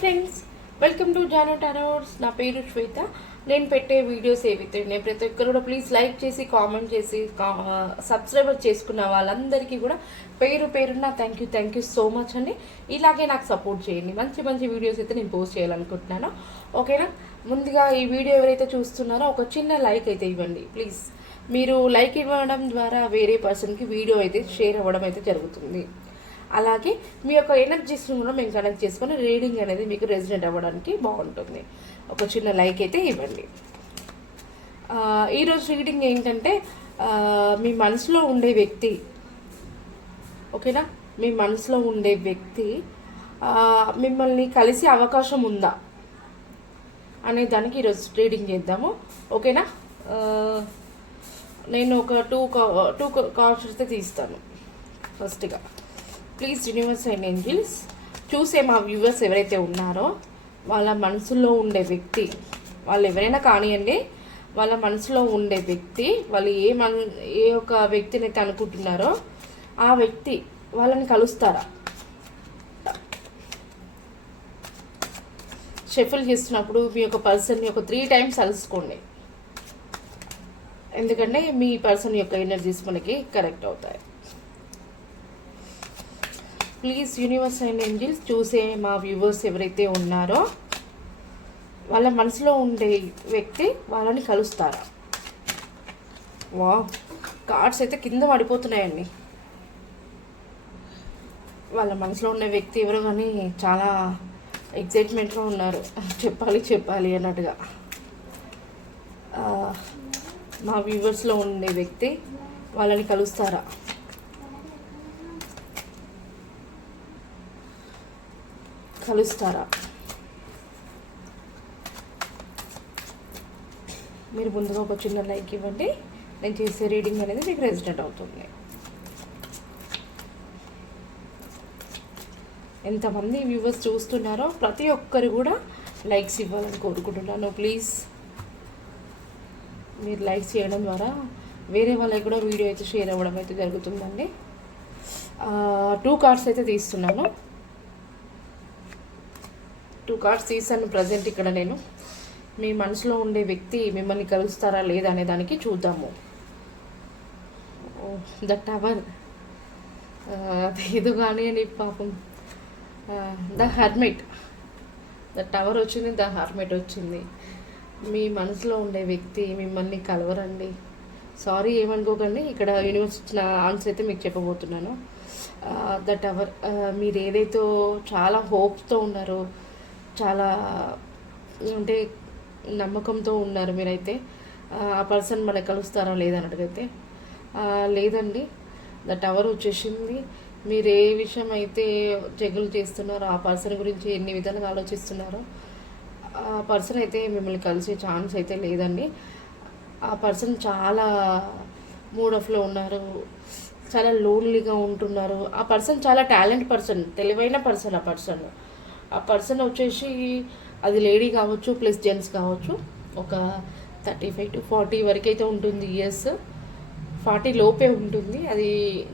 Friends, welcome to జానో tarots. నా పేరు శ్వేత. నేను పెట్టే వీడియోస్ ఏవైతే నేను ప్రతి ఒక్కరు కూడా ప్లీజ్ లైక్ చేసి కామెంట్ చేసి సబ్స్క్రైబర్ చేసుకున్న వాళ్ళందరికీ కూడా పేరు పేరున థ్యాంక్ యూ సో మచ్ అండి. ఇలాగే నాకు సపోర్ట్ చేయండి. మంచి మంచి వీడియోస్ అయితే నేను పోస్ట్ చేయాలనుకుంటున్నాను. ఓకేనా? ముందుగా ఈ వీడియో ఎవరైతే చూస్తున్నారో ఒక చిన్న లైక్ అయితే ఇవ్వండి ప్లీజ్. మీరు లైక్ ఇవ్వడం ద్వారా వేరే పర్సన్కి వీడియో అయితే షేర్ అవ్వడం అయితే జరుగుతుంది. అలాగే మీ యొక్క ఎనర్జీస్ని కూడా మేము కనెక్ట్ చేసుకొని రీడింగ్ అనేది మీకు రెసిడెంట్ అవ్వడానికి బాగుంటుంది. ఒక చిన్న లైక్ అయితే ఇవ్వండి. ఈరోజు రీడింగ్ ఏంటంటే మీ మనసులో ఉండే వ్యక్తి, ఓకేనా, మీ మనసులో ఉండే వ్యక్తి మిమ్మల్ని కలిసే అవకాశం ఉందా అనే దానికి ఈరోజు రీడింగ్ చేద్దాము. ఓకేనా? నేను ఒక టూ కార్డ్స్ అయితే తీస్తాను. ఫస్ట్గా ప్లీజ్ యూనివర్స్ అండ్ ఏంజిల్స్ చూసే మా వ్యూవర్స్ ఎవరైతే ఉన్నారో వాళ్ళ మనసులో ఉండే వ్యక్తి, వాళ్ళు ఎవరైనా కానివ్వండి, వాళ్ళ మనసులో ఉండే వ్యక్తి, వాళ్ళు ఏ ఒక వ్యక్తిని అయితే అనుకుంటున్నారో ఆ వ్యక్తి వాళ్ళని కలుస్తారా? షఫుల్ చేస్తున్నప్పుడు మీ యొక్క పర్సన్ని ఒక 3 times కలుసుకోండి. ఎందుకంటే మీ పర్సన్ యొక్క ఎనర్జీస్ మనకి కరెక్ట్ అవుతాయి. ప్లీజ్ యూనివర్స్ అండ్ ఏంజిల్స్ చూసే మా వ్యూవర్స్ ఎవరైతే ఉన్నారో వాళ్ళ మనసులో ఉండే వ్యక్తి వాళ్ళని కలుస్తారా? వా, కార్డ్స్ అయితే కింద పడిపోతున్నాయండి. వాళ్ళ మనసులో ఉన్న వ్యక్తి ఎవరు కానీ చాలా ఎగ్జైట్మెంట్లో ఉన్నారు, చెప్పాలి అన్నట్టుగా. మా వ్యూవర్స్లో ఉండే వ్యక్తి వాళ్ళని కలుస్తారా? మీరు ముందుగా ఒక చిన్న లైక్ ఇవ్వండి. నేను చేసే రీడింగ్ అనేది మీకు రెసిడెంట్ అవుతుంది. ఎంతమంది వ్యూవర్స్ చూస్తున్నారో ప్రతి ఒక్కరు కూడా లైక్స్ ఇవ్వాలని కోరుకుంటున్నాను. ప్లీజ్ మీరు లైక్స్ చేయడం ద్వారా వేరే వాళ్ళకి కూడా వీడియో అయితే షేర్ అవ్వడం అయితే జరుగుతుందండి. 2 కార్డ్స్ అయితే తీస్తున్నాను. 2 కార్డ్స్ తీసాను ప్రజెంట్ ఇక్కడ నేను. మీ మనసులో ఉండే వ్యక్తి మిమ్మల్ని కలుస్తారా లేదా అనే దానికి చూద్దాము. ద టవర్, ఇది కానీ పాపం ద హర్మిట్, ద టవర్ వచ్చింది, ద హర్మిట్ వచ్చింది. మీ మనసులో ఉండే వ్యక్తి మిమ్మల్ని కలవరండి. సారీ, ఏమనుకోకండి. ఇక్కడ యూనివర్స్ ఇచ్చిన ఆన్సర్ అయితే మీకు చెప్పబోతున్నాను. ద టవర్, మీరు ఏదైతే చాలా హోప్స్తో ఉన్నారో, చాలా అంటే నమ్మకంతో ఉన్నారు మీరైతే, ఆ పర్సన్ మనకు కలుస్తారా లేదన్నట్టుగైతే లేదండి. ద టవర్ వచ్చేసింది. మీరు ఏ విషయం అయితే జగులు చేస్తున్నారో, ఆ పర్సన్ గురించి ఎన్ని విధాలుగా ఆలోచిస్తున్నారో, ఆ పర్సన్ అయితే మిమ్మల్ని కలిసే ఛాన్స్ అయితే లేదండి. ఆ పర్సన్ చాలా మూడ్ ఆఫ్లో ఉన్నారు, చాలా లోన్లీగా ఉంటున్నారు. ఆ పర్సన్ చాలా టాలెంట్ పర్సన్, తెలివైన పర్సన్. ఆ పర్సన్ వచ్చేసి అది లేడీ కావచ్చు ప్లస్ జెంట్స్ కావచ్చు. ఒక 35 to 40 వరకు అయితే ఉంటుంది. ఇయర్స్ 40 లోపే ఉంటుంది. అది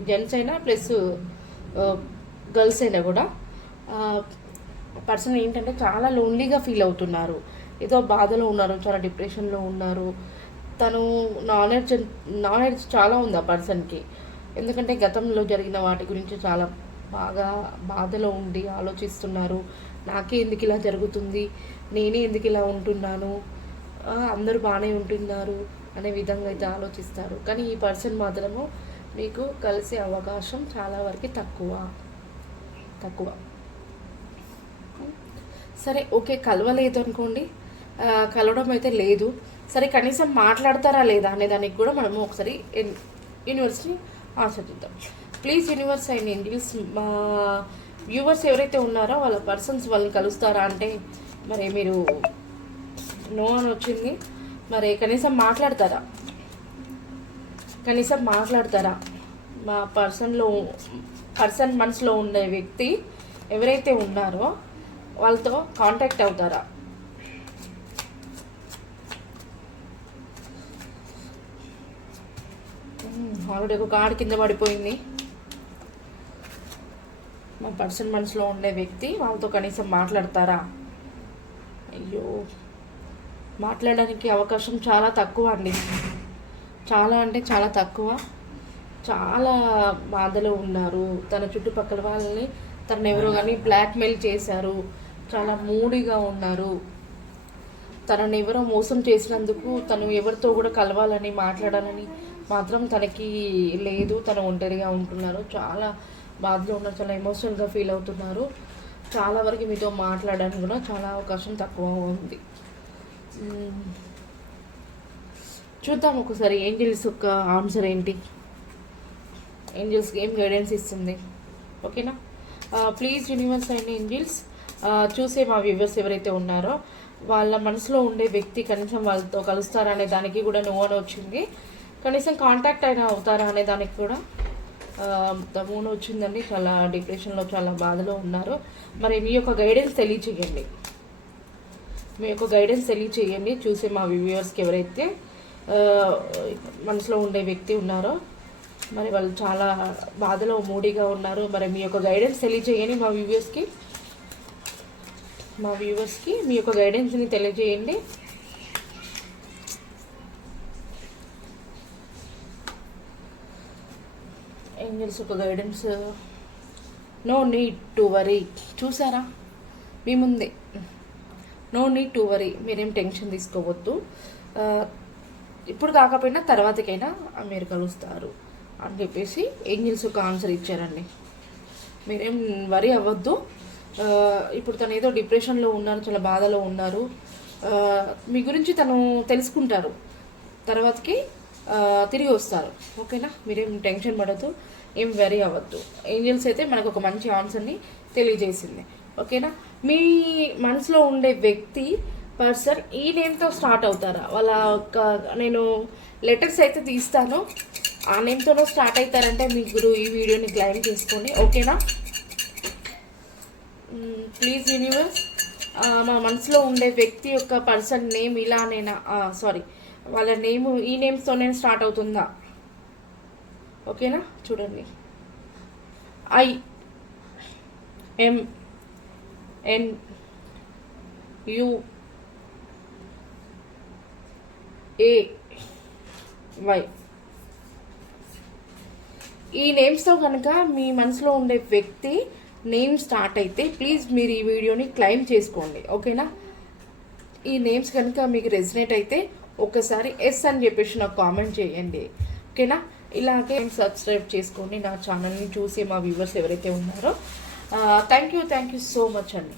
జెంట్స్ అయినా ప్లస్ గర్ల్స్ అయినా కూడా. పర్సన్ ఏంటంటే చాలా లోన్లీగా ఫీల్ అవుతున్నారు, ఏదో బాధలో ఉన్నారు, చాలా డిప్రెషన్లో ఉన్నారు. తను నాలెడ్జ్ చాలా ఉంది ఆ పర్సన్కి. ఎందుకంటే గతంలో జరిగిన వాటి గురించి చాలా బాగా బాధలో ఉండి ఆలోచిస్తున్నారు. నాకే ఎందుకు ఇలా జరుగుతుంది, నేనే ఎందుకు ఇలా ఉంటున్నాను, అందరూ బాగానే ఉంటున్నారు అనే విధంగా అయితే ఆలోచిస్తారు. కానీ ఈ పర్సన్ మాత్రము మీకు కలిసే అవకాశం చాలా వరకు తక్కువ. సరే, ఓకే, కలవలేదు అనుకోండి, కలవడం అయితే లేదు. సరే, కనీసం మాట్లాడతారా లేదా అనే దానికి కూడా మనము ఒకసారి యూనివర్స్ని ఆశ్రదిద్దాం. ప్లీజ్ యూనివర్స్ అండ్ ఏంజిల్స్ మా వ్యూవర్స్ ఎవరైతే ఉన్నారో వాళ్ళ పర్సన్స్ వాళ్ళని కలుస్తారా అంటే, మరి మీరు నో అని వచ్చింది. మరి కనీసం మాట్లాడతారా? మా పర్సన్ మనసులో ఉండే వ్యక్తి ఎవరైతే ఉన్నారో వాళ్ళతో కాంటాక్ట్ అవుతారా? ఆల్రెడీ ఒక కార్డు కింద పడిపోయింది. మా పర్సన్ మనసులో ఉండే వ్యక్తి వాళ్ళతో కనీసం మాట్లాడతారా? అయ్యో, మాట్లాడడానికి అవకాశం చాలా తక్కువ అండి. చాలా అంటే చాలా తక్కువ. చాలా బాధలో ఉన్నారు. తన చుట్టుపక్కల వాళ్ళని తనను ఎవరో కానీ బ్లాక్మెయిల్ చేశారు. చాలా మూడీగా ఉన్నారు. తనని ఎవరో మోసం చేసినందుకు తను ఎవరితో కూడా కలవాలని మాట్లాడాలని మాత్రం తనకి లేదు. తను ఒంటరిగా ఉంటున్నారు. చాలా బాధలో ఉన్నారు. చాలా ఎమోషనల్గా ఫీల్ అవుతున్నారు. చాలా వరకు మీతో మాట్లాడడానికి కూడా చాలా అవకాశం తక్కువ ఉంది. చూద్దాం ఒకసారి ఏంజల్స్ యొక్క ఆన్సర్ ఏంటి, ఏంజల్స్కి ఏం గైడెన్స్ ఇస్తుంది. ఓకేనా? ప్లీజ్ యూనివర్స్ అండ్ ఏంజల్స్, చూసే మా వ్యూవర్స్ ఎవరైతే ఉన్నారో వాళ్ళ మనసులో ఉండే వ్యక్తి కనీసం వాళ్ళతో కలుస్తారా అనే దానికి కూడా నో అని వచ్చింది. కనీసం కాంటాక్ట్ అయినా అవుతారా అనే దానికి కూడా ద మూన్ వచ్చిందండి. చాలా డిప్రెషన్లో, చాలా బాధలో ఉన్నారు. మరి మీ యొక్క గైడెన్స్ తెలియచేయండి. మీ యొక్క గైడెన్స్ తెలియచేయండి. చూసే మా వ్యూవర్స్కి ఎవరైతే మనసులో ఉండే వ్యక్తి ఉన్నారో మరి వాళ్ళు చాలా బాధలో మూడీగా ఉన్నారు. మరి మీ యొక్క గైడెన్స్ తెలియజేయండి మా వ్యూవర్స్కి మీ యొక్క గైడెన్స్ని తెలియజేయండి. ఏంజల్స్ ఒక guidance, no need to worry. చూసారా మీ ముందే, నో నీడ్ టు వరీ, మీరేం టెన్షన్ తీసుకోవద్దు. ఇప్పుడు కాకపోయినా తర్వాతకైనా మీరు కలుస్తారు అని చెప్పేసి ఏంజల్స్ ఒక ఆన్సర్ ఇచ్చారండి. మీరేం వరీ అవ్వద్దు. ఇప్పుడు తను ఏదో డిప్రెషన్లో ఉన్నారు, చాలా బాధలో ఉన్నారు. మీ గురించి తను తెలుసుకుంటారు, తర్వాతకి తిరిగి వస్తారు. ఓకేనా? మీరేం టెన్షన్ పడద్దు, ఏం వరీ అవ్వద్దు. ఏంజల్స్ అయితే మనకు ఒక మంచి ఆన్సర్ని తెలియజేసింది. ఓకేనా? మీ మనసులో ఉండే వ్యక్తి పర్సన్ ఈ నేమ్తో స్టార్ట్ అవుతారా? వాళ్ళ నేను లెటర్స్ అయితే తీస్తాను, ఆ నేమ్తోనో స్టార్ట్ అవుతారంటే మీరు ఈ వీడియోని క్లైమ్ చేసుకోండి. ఓకేనా? ప్లీజ్ యూనివర్స్, మా మనసులో ఉండే వ్యక్తి యొక్క పర్సన్ నేమ్ ఇలానేనా, సారీ వాళ్ళ నేమ్ ఈ నేమ్స్తోనే స్టార్ట్ అవుతుందా? ఓకేనా? చూడండి, IMNUAY. ఈ నేమ్స్తో కనుక మీ మనసులో ఉండే వ్యక్తి నేమ్ స్టార్ట్ అయితే ప్లీజ్ మీరు ఈ వీడియోని క్లైమ్ చేసుకోండి. ఓకేనా? ఈ నేమ్స్ కనుక మీకు రెజినేట్ అయితే ఒకసారి ఎస్ అని చెప్పేసి నాకు కామెంట్ చేయండి. ఓకేనా? ఇలాగే సబ్స్క్రైబ్ చేసుకోండి నా ఛానల్ని చూసి మా వ్యూవర్స్ ఎవరైతే ఉన్నారో. థ్యాంక్ యూ సో మచ్ అండి.